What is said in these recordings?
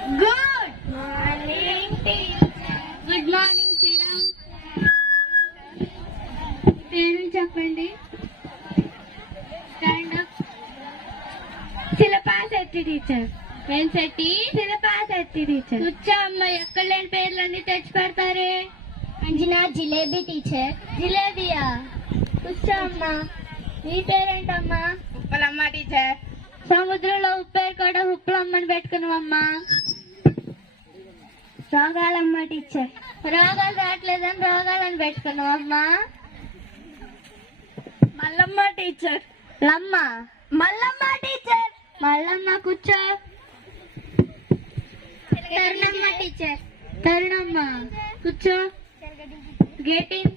Good morning teacher. Good morning Shriram. పేరు చెప్పండి. Stand up. Shilpa Shetty teacher. ఏం శెట్టి? శిల్పా శెట్టి టీచర్. కూర్చో అమ్మ. ఎక్కడ లేని పేర్లన్నీ తెచ్చి పెడతారే. అంజనా జిలేబీ టీచర్. జిలేబియా? కూర్చో అమ్మ. నీ పేరేంటమ్మా? ఉప్పలమ్మ టీచర్. సముద్రంలో ఉప్పేరు కూడా ఉప్పులమ్మని పెట్టుకున్నావమ్మా. రోగాలమ్మ టీచర్. రోగాలు రావట్లేదని రోగాలని పెట్టుకున్నావమ్మా. మల్లమ్మ టీచర్. లమ్మ. మల్లమ్మ టీచర్. మల్లమ్మ కూర్చో. తరుణమ్మ టీచర్. తరుణమ్మ కూర్చో. గేటింగ్.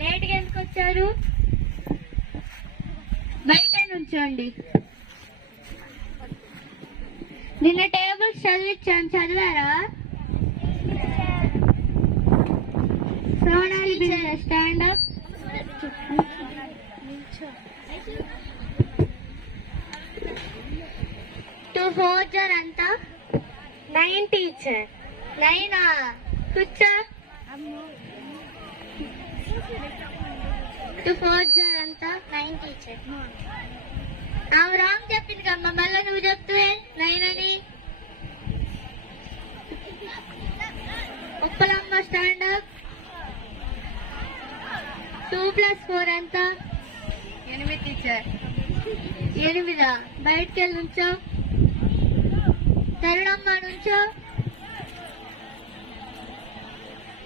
లేట్గా ఎందుకు వచ్చారు? బయట నుంచోండి. నిన్న టేబుల్స్ చదివించాను, చదివారా? సోనాలి బిందె. Stand up. 2 4 ఎంత? 9 టీచర్. 9. కూర్చో. 2 4 ఎంత? 9 టీచర్. ఆమె రాంగ్ చెప్పింది కమ్మా, మళ్ళీ నువ్వు చెప్తువే 9 అని. ఉప్పలమ్మ. Stand up. 2 + 4 ఎంత? 8 టీచర్. 8. బయటకు వెళ్ళి నుంచో. తరుణమ్మ నుంచో.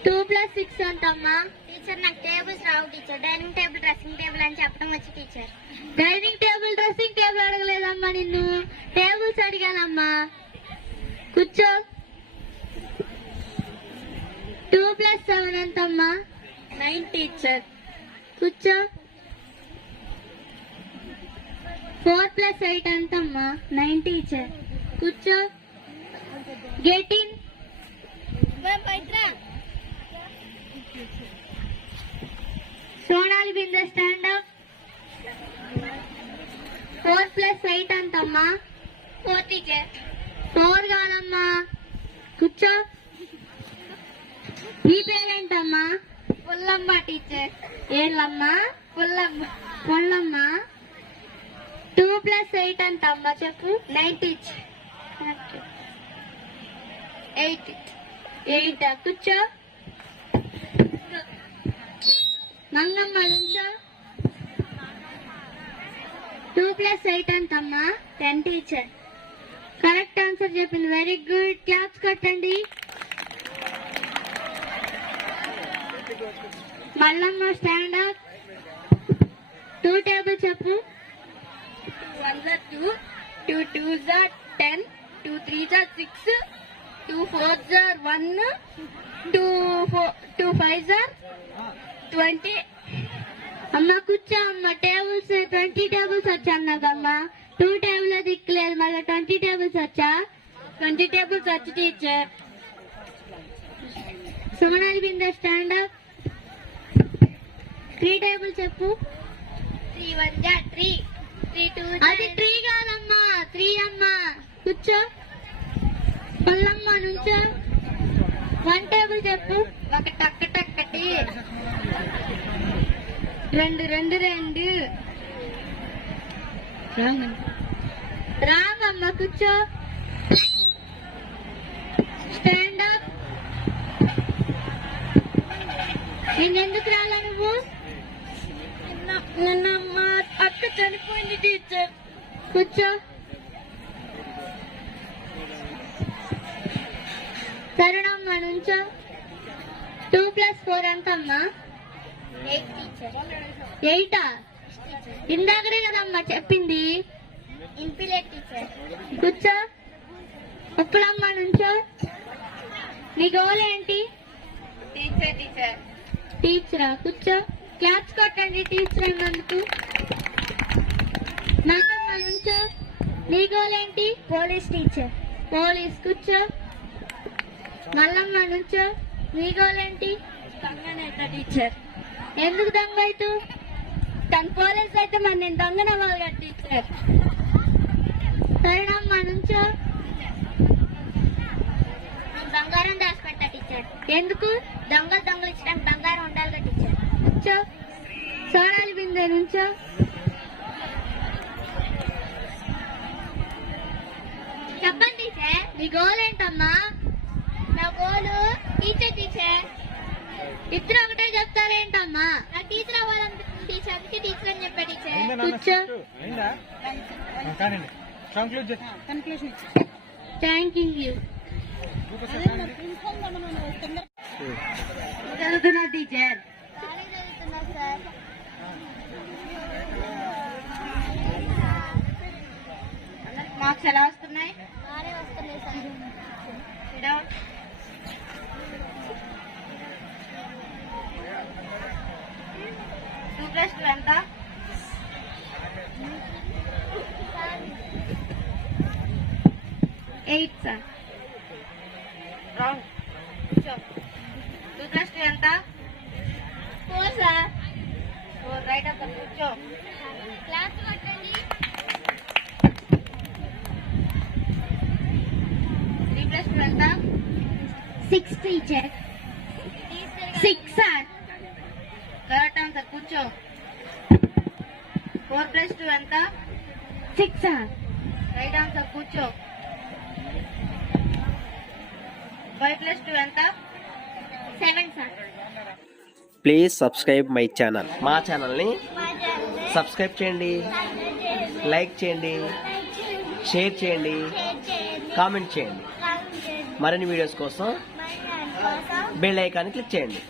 2 + 6 ఎంతమ్మా? టీచర్ నాకు టేబుల్స్ రావు teacher. Dining table, dressing table అని చెప్పడం వచ్చి teacher. Dining table, dressing table అడగలేదమ్మా నిన్ను, టేబుల్స్ అడిగానమ్మా. కూర్చో. 2 + 7 ఎంతమ్మా? 9 టీచర్. కూర్చో. 4 + 8 ఎంతమ్మా? 9 టీచర్. కూర్చో. గెటిన్. సోనాలి బిందె. Stand up. 4 + 8 ఎంతమ్మా? 4 టీచర్. 4 కాదమ్మా. కూర్చో. నీ పేరేంటమ్మా? పుల్లమ్మ టీచర్. ఏళ్ళమ్మా? పుల్లమ్మ. పుల్లమ్మ. 2 + 8 ఎంతమ్మా చెప్పు? 9 టీచర్. 8. కూర్చో. మంగమ్మ నుంచో. 2 + 8 ఎంతమ్మా? 10 టీచర్. కరెక్ట్ ఆన్సర్ చెప్పింది. Very good. క్లాప్స్ కొట్టండి. మల్లమ్మ. Stand up. 2 టేబుల్ చెప్పు. 2 1 2, 2 2 10, 2 3 6, 2 4 1, 2 5 20. అమ్మ కూర్చో అమ్మ. టేబుల్స్ 20 టేబుల్స్ వచ్చా నాకమ్మా. 2 టేబుల్ దిక్కులేదు, మళ్ళీ 20 టేబుల్స్ వచ్చా? 20 టేబుల్స్ వచ్చి టీచర్. సోనాలి బిందె. Stand up. 3 టేబుల్ చెప్పు. 3 1 3, 3 2. అది 3 కాదమ్మా, 3 అమ్మా. కూర్చో. పల్లమ్మ నుంచో. 1 టేబుల్ చెప్పు. 1 1 2 2 రాంగమ్మ. కూర్చో. Stand up. నేనెందుకు రాలా నువ్వు? నన్నమ్మ అక్క చనిపోయింది టీచర్. కూర్చో. తరుణమ్మ నుంచో. 2 + 4 ఎంతమ్మా? 8 టీచర్. 8. ఇందాకనే కదమ్మా చెప్పింది. ఇంపిలేట్ టీచర్. కూర్చో. ఉప్పులమ్మ నుంచో. నీ గోల్ ఏంటి? టీచర్. టీచరా? కూర్చో. క్లాప్స్ కొట్టండి టీచర్ అన్నందుకు. మంగమ్మ నుంచో. నీ గోల్ ఏంటి? Police teacher. పోలీస్. కూర్చో. మల్లమ్మ నుంచో. నీ గోల్ ఏంటి? దొంగనేత టీచర్. ఎందుకు దొంగ అవుతూ? తను పోలీస్ అయితే మరి నేను దొంగనవ్వాలి కదా టీచర్. తరుణమ్మ నుంచో. టీచర్. ఎందుకు? దొంగలు ఇచ్చడానికి బంగారం ఉండాలి కదా టీచర్. కూర్చో. సోనాలి బిందె నుంచో. చెప్పండి టీచర్. నీ గోల్ ఏంటమ్మా? నా గోలు టీచర్. ఇద్దరు ఒకటే చెప్తారేంటమ్మా? నా టీచర్ అవ్వాలని టీచర్, అందుకే టీచర్ అని చెప్పా టీచర్. కూర్చో. Thank you. చదువుతున్నా టీచర్. మార్క్స్ ఎలా వస్తున్నాయి? టూ ప్లస్ టూ ఎంత? 8 సార్. రాంగ్. 2 ప్లస్ 2 ఎంత? 4 సార్. 4 రైట్ అంతా కూర్చో. క్లాస్ కొట్టండి. 3 ప్లస్ 2 ఎంత? 6 టీచర్. 6 సార్. కరెక్ట్ అంతా కూర్చో. 4 ప్లస్ 2 ఎంత? 6 సార్. రైట్ ఆన్సర్ కూర్చో. 5 ప్లస్ 2 ఎంత? 7 sir. Please subscribe my channel. మా ఛానల్ని సబ్స్క్రైబ్ చేయండి, లైక్ చేయండి, షేర్ చేయండి, కామెంట్ చేయండి. మరిన్ని వీడియోస్ కోసం బెల్ ఐకాన్ని క్లిక్ చేయండి.